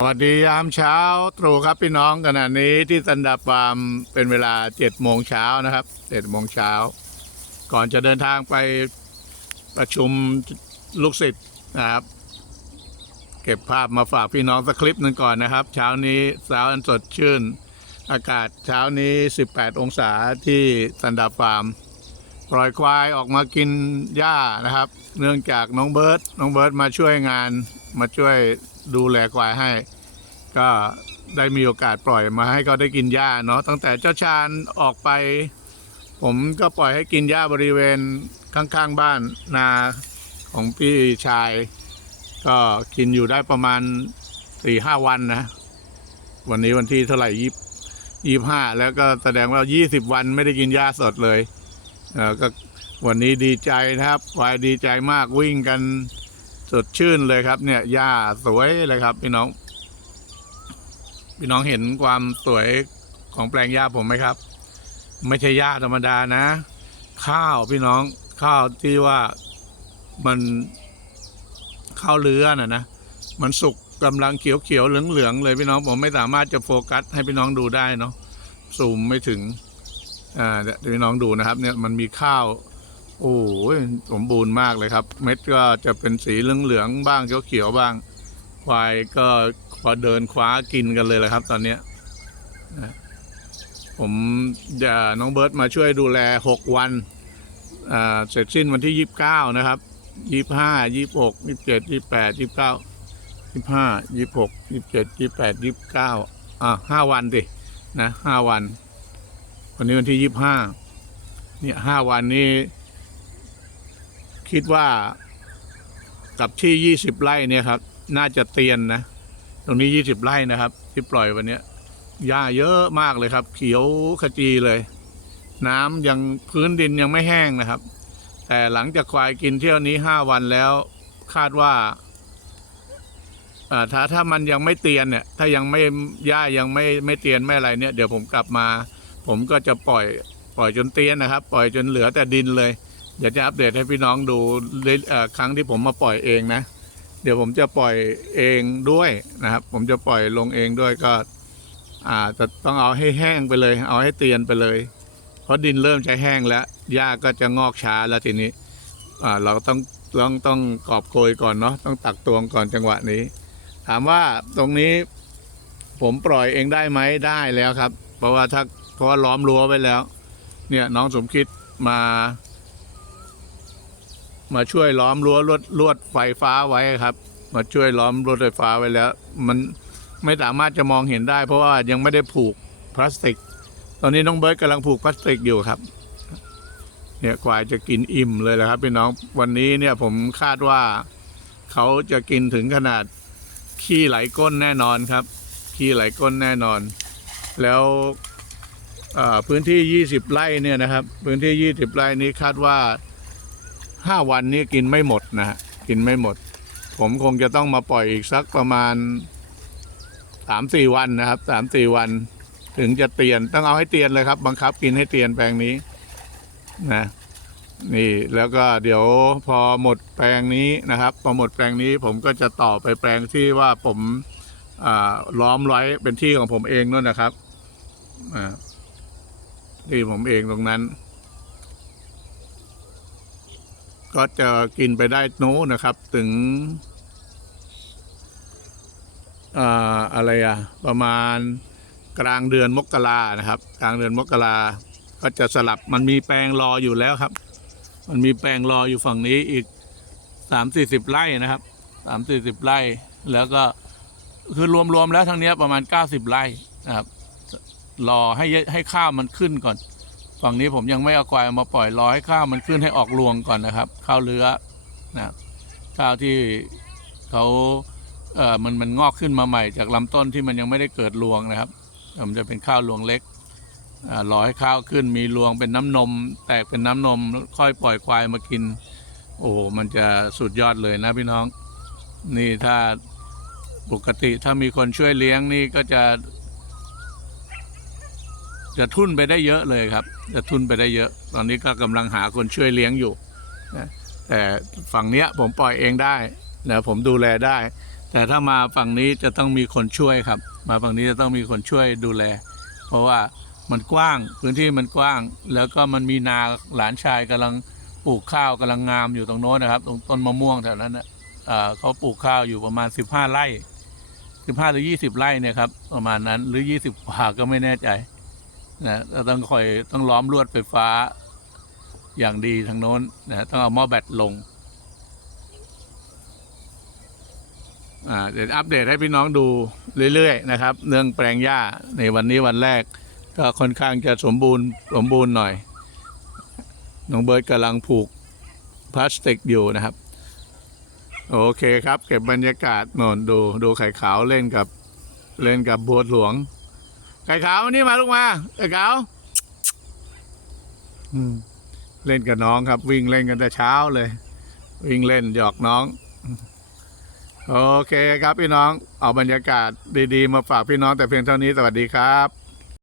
สวัสดียามเช้าตรู่ครับพี่น้องขณะนี้ที่สันดาฟาร์มเป็นเวลาเจ็ดโมงเช้านะครับเจ็ดโมงเช้า ก่อนจะเดินทางไปประชุมลูกศิษย์นะครับ เก็บภาพมาฝากพี่น้องสักคลิปหนึ่งก่อนนะครับ เช้านี้สาวอันสดชื่น อากาศเช้านี้ 18 องศาที่สันดาฟาร์มปล่อยควายออกมากินหญ้านะครับ เนื่องจากน้องเบิร์ตน้องเบิร์ตมาช่วยงานมาช่วย ดูแลควายให้ ก็ได้มีโอกาสปล่อยมาให้เขาได้กินหญ้าเนาะตั้งแต่เจ้าชาญออกไป ผมก็ปล่อยให้กินหญ้าบริเวณข้างๆบ้านนาของพี่ชาย ก็กินอยู่ได้ประมาณสี่ห้าวันนะ วันนี้วันที่เท่าไหร่ยี่ยี่ห้าแล้วก็แสดงว่ายี่สิบวันไม่ได้กินหญ้าสดเลยเออก็วันนี้ดีใจนะครับควายดีใจมากวิ่งกัน สดชื่นเลยครับเนี่ยหญ้าสวยเลยครับ พี่น้อง พี่น้องเห็นความสวยของแปลงหญ้าผมไหมครับ ไม่ใช่หญ้าธรรมดานะ ข้าวพี่น้องข้าวที่ว่ามันข้าวเรือน่ะนะมันสุกกำลังเขียวเขียวเหลืองเหลืองเลยพี่น้องผมไม่สามารถจะโฟกัสให้พี่น้องดูได้เนาะซูมไม่ถึงอ่าเดี๋ยวพี่น้องดูนะครับ เนี่ยมันมีข้าว โอ้ยสมบูรณ์มากเลยครับ เม็ดก็จะเป็นสีเหลืองๆบ้างเขียวๆบ้าง ควายก็พอเดินคว้ากินกันเลยแหละครับ ตอนเนี้ยผมจะน้องเบิร์ตมาช่วยดูแลหกวันเสร็จสิ้นวันที่ยี่สิบเก้านะครับยี่สิบห้ายี่สิบหกยี่สิบเจ็ดยี่สิบแปดยี่สิบเก้ายี่สิบห้ายี่สิบหกยี่สิบเจ็ดยี่สิบแปดยี่สิบเก้าอ่าห้าวันดินะห้าวัน วันนี้วันที่ยี่สิบห้าเนี่ยห้าวันนี้ คิดว่ากับที่ยี่สิบไร่เนี่ยครับ น่าจะเตียนนะ ตรงนี้ยี่สิบไร่นะครับ ที่ปล่อยวันนี้หญ้าเยอะมากเลยครับ เขียวขจีเลย น้ำยังพื้นดินยังไม่แห้งนะครับ แต่หลังจากควายกินเที่ยวนี้ห้าวันแล้ว คาดว่าอ่าถ้าถ้ามันยังไม่เตียนเนี่ย ถ้ายังไม่หญ้ายังไม่ไม่เตียนไม่อะไรเนี่ย เดี๋ยวผมกลับมา ผมก็จะปล่อยปล่อยจนเตียนนะครับ ปล่อยจนเหลือแต่ดินเลย เดี๋ยวจะอัปเดตให้พี่น้องดูครั้งที่ผมมาปล่อยเองนะ เดี๋ยวผมจะปล่อยเองด้วยนะครับ ผมจะปล่อยลงเองด้วยก็อาจะต้องเอาให้แห้งไปเลย เอาให้เตียนไปเลย เพราะดินเริ่มจะแห้งแล้วหญ้าก็จะงอกช้าแล้วทีนี้เราต้องต้องต้องกอบโกยก่อนเนาะต้องตักตวงก่อนจังหวะนี้ ถามว่าตรงนี้ ผมปล่อยเองได้ไหมได้แล้วครับ เพราะว่าถ้าเพราะว่าล้อมรั้วไว้แล้ว เนี่ยน้องสมคิดมา มาช่วยล้อมรั้วลวดลวดไฟฟ้าไว้ครับ มาช่วยล้อมรถไฟฟ้าไว้แล้ว มันไม่สามารถจะมองเห็นได้ เพราะว่ายังไม่ได้ผูกพลาสติก ตอนนี้น้องเบิร์ตกำลังผูกพลาสติกอยู่ครับ เนี่ยควายจะกินอิ่มเลยแหละครับพี่น้องวันนี้เนี่ยผมคาดว่าเขาจะกินถึงขนาดขี้ไหลก้นแน่นอนครับ ขี้ไหลก้นแน่นอน แล้วพื้นที่ 20 ไร่เนี่ยนะครับ พื้นที่ 20 ไร่นี้คาดว่า 5วันนี้กินไม่หมดนะฮะกินไม่หมด ผมคงจะต้องมาปล่อยอีกสักประมาณ3-4วันนะครับ3-4วัน ถึงจะเตียนต้องเอาให้เตียนเลยครับ บังคับกินให้เตียนแปลงนี้นะนี่แล้วก็เดี๋ยวพอหมดแปลงนี้นะครับ พอหมดแปลงนี้ผมก็จะต่อไปแปลงที่ว่าผมอ่าล้อมไว้เป็นที่ของผมเองนู่นนะครับอ่าที่ผมเองตรงนั้น ก็จะกินไปได้โน้นะครับ ถึงอ่าอะไรอะประมาณกลางเดือนมกรานะครับ กลางเดือนมกราก็จะสลับมันมีแปลงรออยู่แล้วครับ มันมีแปลงรออยู่ฝั่งนี้อีกสามสี่สิบไร่นะครับสามสี่สิบไร่ แล้วก็คือรวมๆแล้วทั้งเนี้ยประมาณเก้าสิบไร่นะครับ รอให้ให้ข้าวมันขึ้นก่อน ฝั่งนี้ผมยังไม่เอาควายมาปล่อยรอให้ข้าวมันขึ้นให้ออกรวงก่อนนะครับ ข้าวเลื้อนะข้าวที่เขาเออมันมันงอกขึ้นมาใหม่จากลำต้นที่มันยังไม่ได้เกิดรวงนะครับมันจะเป็นข้าวรวงเล็กรอให้ข้าวขึ้นมีรวงเป็นน้ำนม แตกเป็นน้ำนม ค่อยปล่อยควายมากิน โอ้โหมันจะสุดยอดเลยนะพี่น้อง นี่ถ้าปกติถ้ามีคนช่วยเลี้ยงนี่ก็จะ จะทุนไปได้เยอะเลยครับ จะทุนไปได้เยอะ ตอนนี้ก็กำลังหาคนช่วยเลี้ยงอยู่นะแต่ฝั่งเนี้ยผมปล่อยเองได้แล้วผมดูแลได้ แต่ถ้ามาฝั่งนี้จะต้องมีคนช่วยครับ มาฝั่งนี้จะต้องมีคนช่วยดูแล เพราะว่ามันกว้างพื้นที่มันกว้าง แล้วก็มันมีนาหลานชายกำลังปลูกข้าวกำลังงามอยู่ตรงโน้นนะครับ ตรงต้นมะม่วงแถวนั้นนะอ่าเขาปลูกข้าวอยู่ประมาณ 15 ไร่15หรือ 20 ไร่เนี่ยครับประมาณนั้นหรือ 20กว่าก็ไม่แน่ใจ นะเราต้องคอยต้องล้อมลวดไฟฟ้าอย่างดีทางโน้นนะต้องเอาหม้อแบตลงเดี๋ยวอัปเดตให้พี่น้องดูเรื่อยๆนะครับ เรื่องแปลงหญ้าในวันนี้วันแรก ก็ค่อนข้างจะสมบูรณ์สมบูรณ์หน่อย น้องเบิร์ดกำลังผูกพลาสติกอยู่นะครับ โอเคครับ เก็บบรรยากาศน่นดูดูไข่ขาวเล่นกับเล่นกับบัวหลวง ไก่ขาวนี่มาลูกมาไก่ขาวเล่นกับน้องครับ วิ่งเล่นกันแต่เช้าเลย วิ่งเล่นหยอกน้อง โอเคครับพี่น้อง เอาบรรยากาศดีๆ มาฝากพี่น้องแต่เพียงเท่านี้สวัสดีครับ